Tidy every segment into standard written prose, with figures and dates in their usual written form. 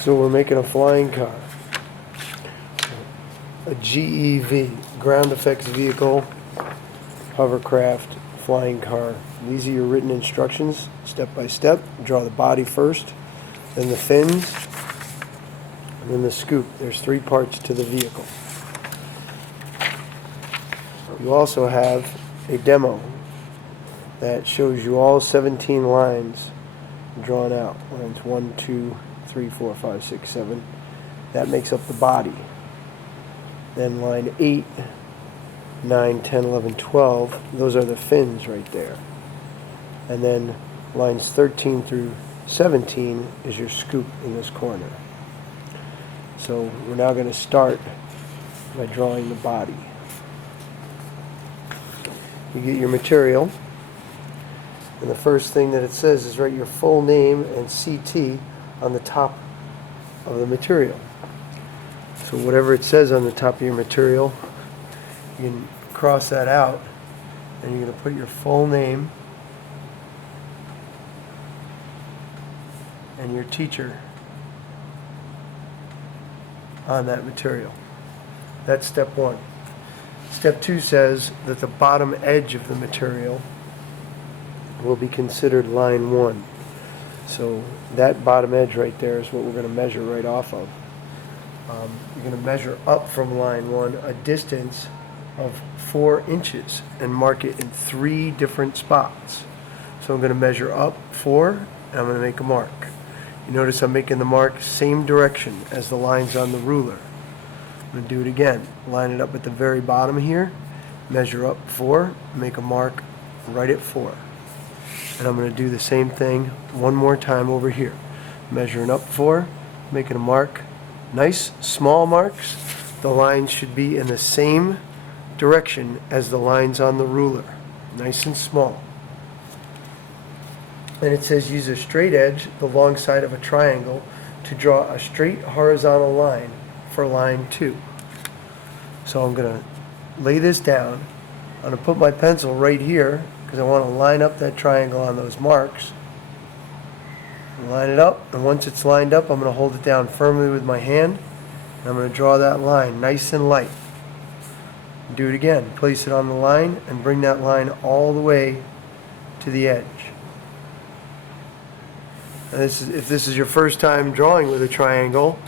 So we're making a flying car, a GEV, ground effects vehicle, hovercraft, flying car. These are your written instructions, step by step. Draw the body first, then the fins, and then the scoop. There's 3 parts to the vehicle. You also have a demo that shows you all 17 lines drawn out. Lines 1, 2, 3, 4, 5, 6, 7. That makes up the body. Then line 8, 9, 10, 11, 12, those are the fins right there. And then lines 13 through 17 is your scoop in this corner. So we're now going to start by drawing the body. You get your material, and the first thing that it says is write your full name and CT on the top of the material. So whatever it says on the top of your material, you can cross that out, and you're going to put your full name and your teacher on that material. That's step 1. Step 2 says that the bottom edge of the material will be considered line 1. So that bottom edge right there is what we're going to measure right off of. You're going to measure up from line 1 a distance of 4 inches and mark it in 3 different spots. So I'm going to measure up 4, and I'm going to make a mark. You notice I'm making the mark same direction as the lines on the ruler. I'm going to do it again. Line it up at the very bottom here, measure up 4, make a mark right at 4. And I'm going to do the same thing one more time over here. Measuring up 4, making a mark. Nice small marks. The lines should be in the same direction as the lines on the ruler. Nice and small. And it says use a straight edge, the long side of a triangle, to draw a straight horizontal line for line 2. So I'm going to lay this down. I'm going to put my pencil right here because I want to line up that triangle on those marks. Line it up, and once it's lined up, I'm going to hold it down firmly with my hand, and I'm going to draw that line nice and light. Do it again. Place it on the line and bring that line all the way to the edge. And if this is your first time drawing with a triangle,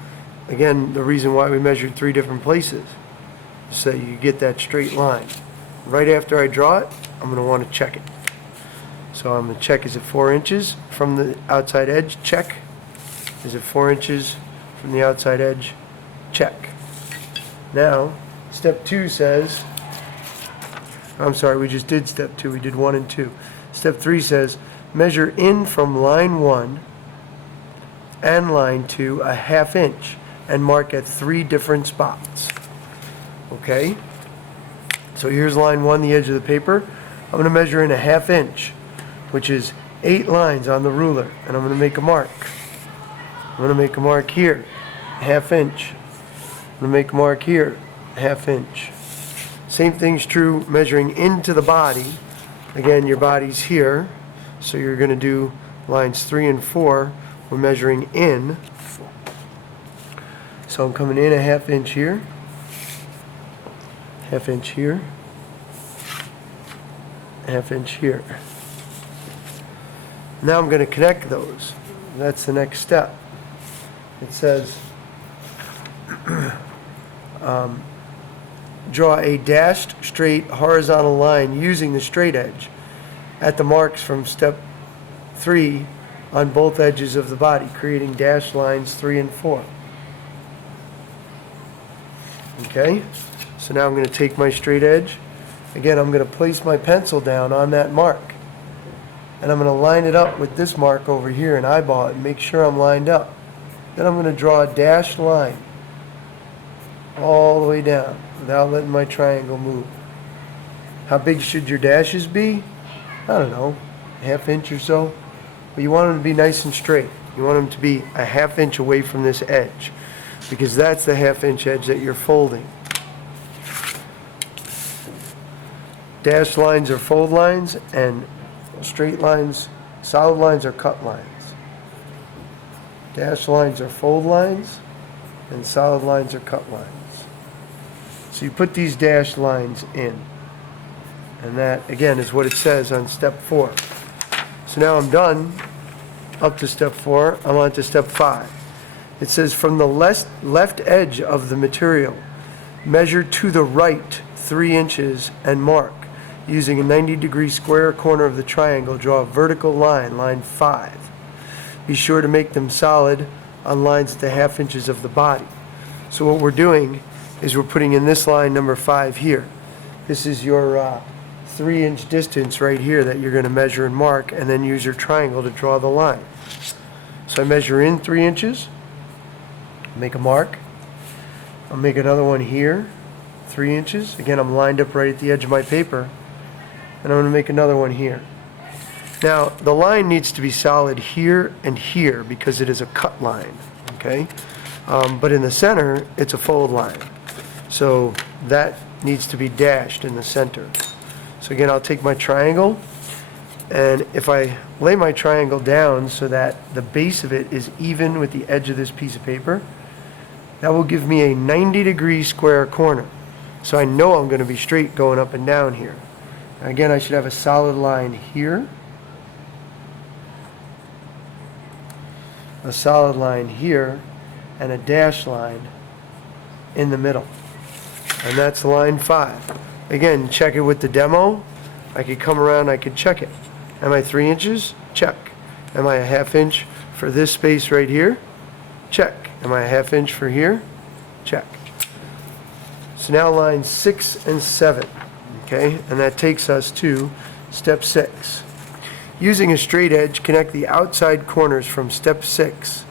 again, the reason why we measured 3 different places is so you get that straight line. Right after I draw it, I'm going to want to check it. So I'm going to check, is it 4 inches from the outside edge? Check. Is it 4 inches from the outside edge? Check. Now, step 2 says, I'm sorry, we just did step 2. We did 1 and 2. Step 3 says, measure in from line 1 and line 2 a ½ inch and mark at 3 different spots. Okay? So here's line 1, the edge of the paper. I'm going to measure in a ½ inch, which is 8 lines on the ruler, and I'm going to make a mark. I'm going to make a mark here, ½ inch. I'm going to make a mark here, ½ inch. Same thing's true measuring into the body. Again, your body's here, so you're going to do lines 3 and 4. We're measuring in. So I'm coming in a ½ inch here, ½ inch here, ½ inch here. Now I'm going to connect those. That's the next step. It says draw a dashed straight horizontal line using the straight edge at the marks from step 3 on both edges of the body, creating dashed lines 3 and 4. Okay? So now I'm going to take my straight edge. Again, I'm going to place my pencil down on that mark. And I'm going to line it up with this mark over here and eyeball it and make sure I'm lined up. Then I'm going to draw a dashed line all the way down without letting my triangle move. How big should your dashes be? I don't know, ½ inch or so. But you want them to be nice and straight. You want them to be a ½ inch away from this edge, because that's the ½ inch edge that you're folding. Dashed lines are fold lines, and straight lines, solid lines are cut lines. Dashed lines are fold lines, and solid lines are cut lines. So you put these dashed lines in, and that, again, is what it says on step 4. So now I'm done up to step 4. I'm on to step 5. It says, from the left edge of the material, measure to the right 3 inches and mark. Using a 90-degree square corner of the triangle, draw a vertical line, line 5. Be sure to make them solid on lines at the half inches of the body. So what we're doing is we're putting in this line number 5 here. This is your 3-inch distance right here that you're going to measure and mark, and then use your triangle to draw the line. So I measure in 3 inches, make a mark. I'll make another one here, 3 inches. Again, I'm lined up right at the edge of my paper. And I'm going to make another one here. Now, the line needs to be solid here and here because it is a cut line, okay? But in the center, it's a fold line. So that needs to be dashed in the center. So again, I'll take my triangle, and if I lay my triangle down so that the base of it is even with the edge of this piece of paper, that will give me a 90-degree square corner. So I know I'm going to be straight going up and down here. Again, I should have a solid line here, a solid line here, and a dashed line in the middle. And that's line 5. Again, check it with the demo. I could come around, I could check it. Am I 3 inches? Check. Am I a half inch for this space right here? Check. Am I a half inch for here? Check. So now lines 6 and 7. Okay, and that takes us to step 6. Using a straight edge, connect the outside corners from step 5,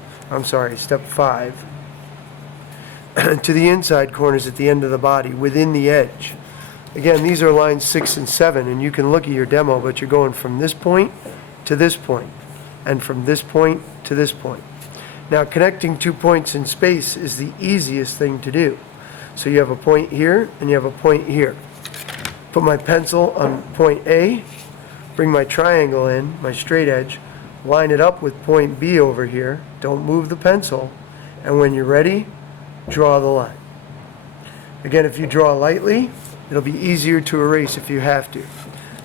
to the inside corners at the end of the body, within the edge. Again, these are lines 6 and 7, and you can look at your demo, but you're going from this point to this point, and from this point to this point. Now, connecting 2 points in space is the easiest thing to do. So you have a point here, and you have a point here. Put my pencil on point A, bring my triangle in, my straight edge, line it up with point B over here, don't move the pencil, and when you're ready, draw the line. Again, if you draw lightly, it'll be easier to erase if you have to.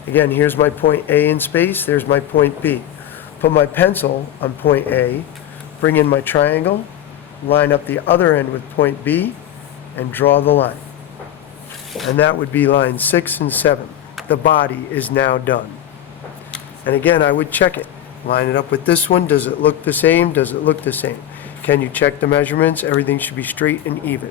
Again, here's my point A in space, there's my point B. Put my pencil on point A, bring in my triangle, line up the other end with point B, and draw the line. And that would be lines 6 and 7. The body is now done. And again, I would check it. Line it up with this one. Does it look the same? Does it look the same? Can you check the measurements? Everything should be straight and even.